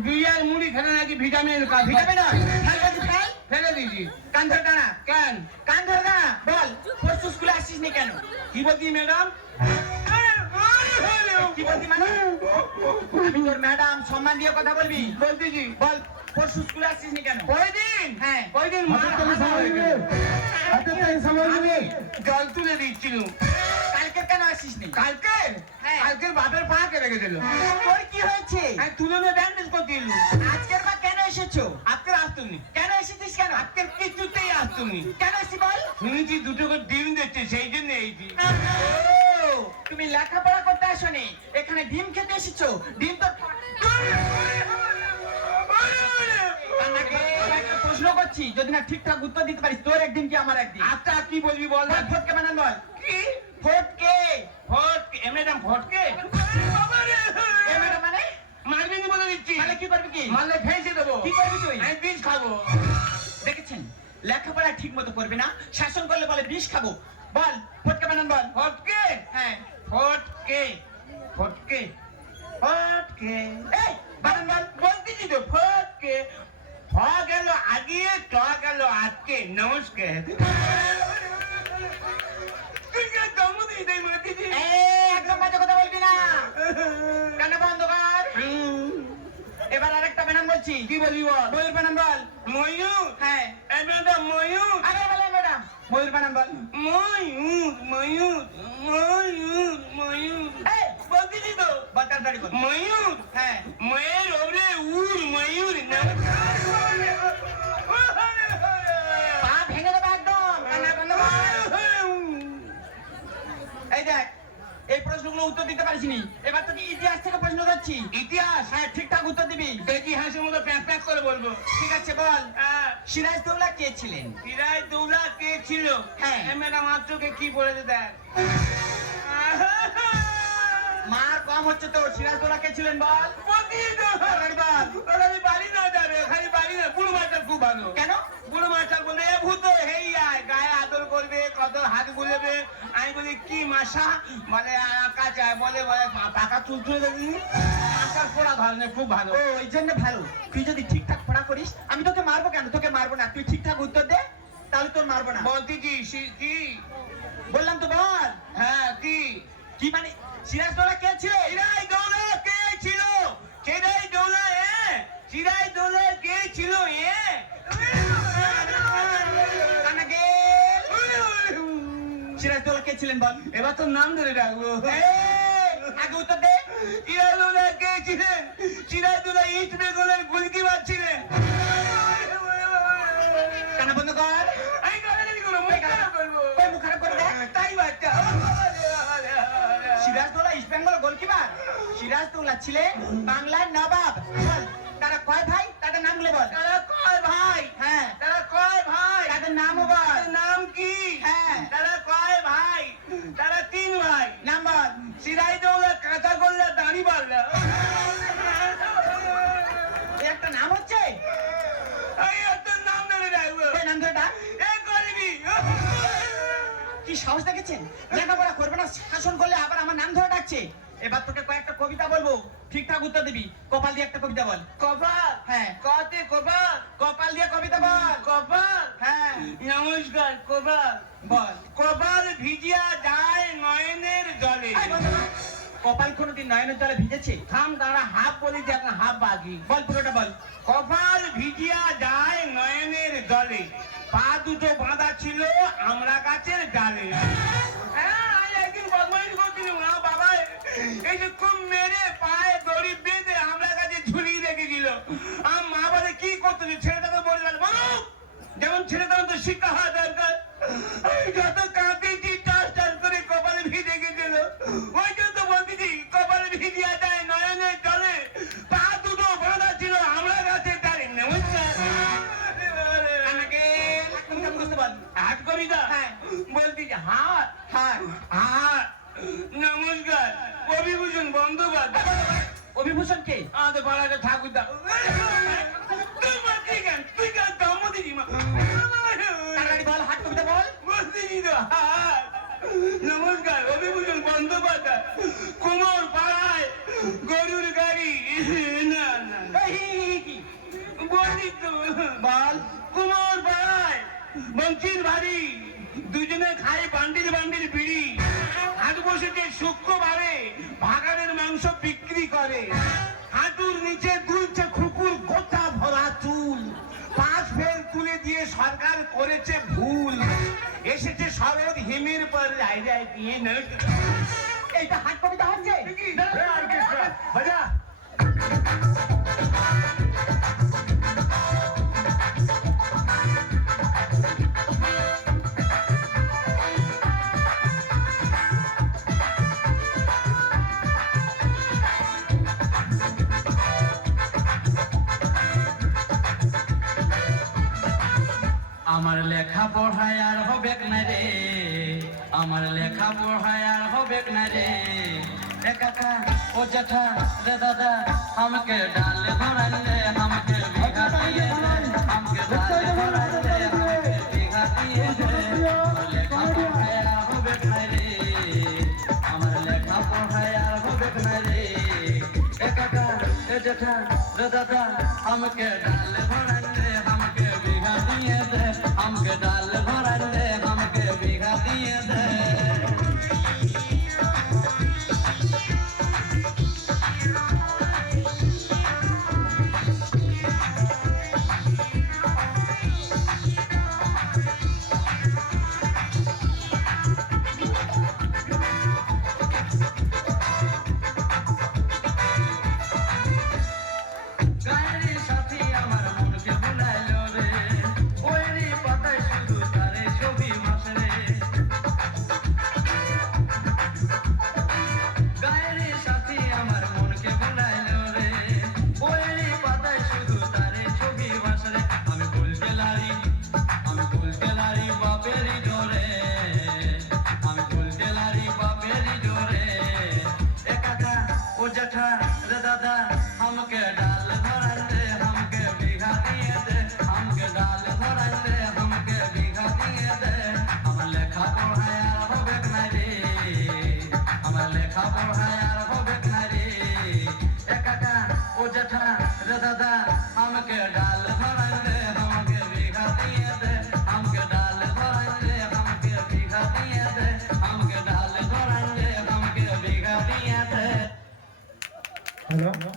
বিয়ার মুড়ি খেলে নাকি ভিটামিনের কাজ ভিটামিন ফেলে দিয়েছি। কান ধরে দাঁড়া, কেন? কান ধরে দাঁড়া, বল পরশু স্কুলে আসছিস নি কেন? কি বলছি ম্যাডাম? কি বলতি মানে? আমি তোর ম্যাডাম, সম্মান দিয়ে কথা বলবি। বলতেছি বল পরশু স্কুলে আসছিস নি কেন? কয়দিন? হ্যাঁ কয়দিন জল তুলে দিচ্ছিল। কালকে কেন আসিস নি? কালকে হ্যাঁ। কালকের বাপের পা কেটে গেছিল, তোর কি হয়েছে? আমি তুলে নিয়ে ব্যান্ডেজ করে দিল। আজকের বা কেন এসেছো? আজকে আসতুনি, কেন এসেছিস কেন? আজকে কিছুতেই আসতুনি। কেন এসেছি বল? শুনেছি দুটো করে ডিম দিচ্ছে, সেই জন্য এইছি। ও, তুমি লেখাপড়া করতে আসোনি, এখানে ডিম খেতে এসেছো। ডিম তো আপনাকে একটা প্রশ্ন করছি, যদি না ঠিকঠাক উত্তর দিতে পারিস, তোর একদিন কি আমার একদিন। আচ্ছা কি বলবি বল? বল, ফটকে বানান বল। কি ফটকে। ফটকে? এ ম্যাডাম ফটকে? এ ম্যাডাম মানে? মারবি না বলে দিচ্ছি। মানে কি করবি কি? মারলে ফেঁসে দেবো। কি করবি তুই? আমি বিষ খাবো। দেখেছেন লেখাপড়া ঠিক মতো করবে না, শাসন করলে বলে বিষ খাবো। বল ফটকে বানান বল। ফটকে? হ্যাঁ ফটকে ফটকে ফটকে এই বানান বল। বলতেছি তো ফটকে। ফ গেল আগিয়ে, ট গেল আজকে। নমস্কার। তুই কে দমু দিই দেই মারতেছি? এই, একদম বাজে কথা বলবি না, কানে বন্ধ কর। এবার আরেকটা বানান বলছি। কি বলবি বল? ময়ূর বানান বল। ময়ূর? হ্যাঁ এ ম্যাডাম ময়ূর? আরে বলে ম্যাডাম ময়ূর বানান বল। ময়ূর ময়ূর ময়ূর ময়ূর। এই বলতেছি তো বল তাড়াতাড়ি বল। ময়ূর। হ্যাঁ ময়ের ওরে উড় ময়ূর না। পা ভেঙে দেবে একদম, কানে বন্ধ কর। এই দেখ, এই প্রশ্নগুলো উত্তর দিতে পারিস নি, এবার তোকে ইতিহাস থেকে প্রশ্ন করছি। ইতিহাস? হ্যাঁ ঠিকঠাক উত্তর দিবি। দেখি হাসির মতো প্যাঁক প্যাঁক করে বলবো। ঠিক আছে বল। সিরাজদৌল্লা কে ছিলেন? সিরাজদৌল্লা কে ছিল? হ্যাঁ। এ ম্যাডাম আমার চোখে কি পড়েছে দেখ। মার কম হচ্ছে তো, সিরাজদৌল্লা কে ছিলেন বল। বলতেছি তো। তাড়াতাড়ি বল। ওরা আমি বাড়ি না যাবে, খালি বাড়ি না। বুড়ো মাস্টার খুব ভালো। কেন? বুড়ো মাস্টার বলে এ ভূত হেই আয়, গায়ে আদর করবে, কত হাত বুলেবে। আমি বলি কি মাসা? বলে কাঁচা। বলে বলে পাকা চুল তুলে দেবি। মাস্টার পড়া ভালো না, খুব ভালো। ও এই জন্য ভালো। তুই যদি ঠিকঠাক পড়া করিস, আমি তোকে মারবো কেন? তোকে মারবো না, তুই ঠিকঠাক উত্তর দে, তাহলে তোর মারবো না। বলতে কি কি? বললাম তো বল। হ্যাঁ কি? কি মানে সিরাজদৌল্লা কে ছিল? সিরাজদৌল্লা কে ছিল? সিরাজদৌল্লা সিরাজদৌল্লা কে ছিল? কানা গে। সিরাজদৌল্লা কে ছিলেন বল। এবার তোর নাম ধরে ডাকবো। এই, আগে উত্তর দে। সিরাজদৌল্লা কে ছিলেন? সিরাজদৌল্লা ইস্ট বেঙ্গলের গোলকিপার ছিলেন। কানা বন্ধ কর। আমি গালাগালি করবো, মুখ খারাপ করবো। ওই মুখ খারাপ করে দেখ। তাই বাচ্চা। Sirajuddaulah East Bengal goalkeeper. সিরাজদৌল্লা ছিলেন বাংলার নবাব। বল তারা কয় ভাই, তাদের নামগুলো বল। তারা কয় ভাই? হ্যাঁ তারা কয় ভাই? তাদের নামও বল। তাদের নাম কি? হ্যাঁ তারা কয় ভাই? তারা 3 ভাই। নাম বল। সিরাজদৌল্লা, কাঁচাগোল্লা, দাড়িপাল্লা। এই একটা নাম হচ্ছে। এই এত নাম ধরে ডাকবো। এই নাম ধরে ডাক। এই করবি। কি সাহস দেখেছেন? লেখাপড়া করবে না, শাসন করলে আবার আমার নাম ধরে ডাকছে। এবার তোকে কয়েকটা কবিতা বলবো, ঠিকঠাক উত্তর দিবি। কপাল দিয়ে একটা কবিতা বল। কপাল? হ্যাঁ কতে কপাল? কপাল দিয়ে কবিতা বল। কপাল? হ্যাঁ নমস্কার। কপাল? বল। কপাল ভিজিয়া যায় নয়নের জলে। এই বল না। কপাল কোনোদিন নয়নের জলে ভিজেছে? থাম দাঁড়া, হাফ বলেছি এখন হাফ বাকি। বল পুরোটা বল। কপাল ভিজিয়া যায় নয়নের জলে, পা দুটো বাঁধা ছিল আমরা গাছের ডালে। হ্যাঁ, আমি একদিন বদমাইশ করছিলাম না বাবা, এই যে খুব মেরে পায়ে দড়ি বেঁধে আমরা গাছে ঝুলিয়ে রেখেছিল। আমার মা বলে কি করতেছে? ছেলেটাকে বলে গেল বলো, যেমন ছেলেটার তো শিক্ষা হওয়া দরকার। আমি যত কাঁদেছি টাস টাস করে কপালে ভিজে গেছিল। ওই জন্য বলতেছি কপালে ভিজিয়া যায় নয়নের জলে, পা দুটো বাঁধা ছিল আমরা গাছের ডালে। নমস্কার। কানাকে কবিতা মুখস্থ বল। হাত কবিতা? হ্যাঁ। বলতেছি হাত হ্যাঁ হাত। নমস্কার, অভিভূষণ বন্দ্যোপাধ্যায়। অভিভূষণ কে? আমাদের পাড়াতে ঠাকুরদা। তুই মারছিস কেন? তুই কেন দম দিবি মা? তাড়াতাড়ি বল, হাত কবিতা বল। বলতেছি তো হাত। নমস্কার, অভিভূষণ বন্দ্যোপাধ্যায়। কুমোর পাড়ায় গরুর গাড়ি। না না এই তো বল। কুমোর ভাই বঞ্চির বাড়ি দুজনে খাই বান্ডিল বান্ডিল বিড়ি হাট বসেছে শুক্রবারে ভাগাড়ের মাংস বিক্রি করে হাঁটুর নিচে দুলছে খুকুর গোটা ভরা চুল 5 ফেল তুলে দিয়ে সরকার করেছে ভুল এসেছে শরৎ হিমের পর রায় দিয়ে এইটা হাট কবিতা হচ্ছে। বাজা আমার লেখা পড়ায় আর হবে না রে, আমার লেখা পড়ায় আর হবে না রে। এ কাকা ও জ্যাঠা রে দাদা আমাকে ডালে ধরাইলে আমাকে বিঘা দিয়ে দে, আমাকে ডালে ধরাইলে আমাকে বিঘা দিয়ে দে। আমার লেখা পড়ায় আর হবে না রে, আমার লেখা পড়ায় আর হবে না রে। এ কাকা এ জ্যাঠা রে দাদা আমাকে ডালে ধরাইলে আমাকে বিঘা দিয়ে দে, আমাকে ডালে ধরাইলে আমাকে বিঘা দিয়ে দে। গায়ের সাথী আমার মনকে ভুলাইলো রে, বইয়েরই পাতায় শুধু তারে ছবি ভাসে রে। গায়ের সাথী আমার মনকে ভুলাইলো রে, বইয়েরই পাতায় শুধু তারে ছবি ভাসে রে। আমি ভুলতে লারি, আমি ভুলতে লারি বাপেরই জোরে, আমি ভুলতে লারি বাপেরই জোরে। এ কাকা ও জ্যাঠা রে দাদা আমাকে ডাল ধরাইলে আমাকে বিঘা দিয়ে দে, আমাকে ডাল ধরাইলে আমাকে বিঘা দিয়ে দে। আমার লেখা পড়ায় আর হবে না রে, আমার লেখা পড়ায় আর হবে না রে। এ কাকা ও জ্যাঠা রে দাদা আমাকে ডাল ধরাইলে আমাকে বিঘা দিয়ে দে, আমাকে ডাল ধরাইলে আমাকে বিঘা দিয়ে দে, আমাকে ডাল ধরাইলে আমাকে বিঘা দিয়ে দে। হ্যালো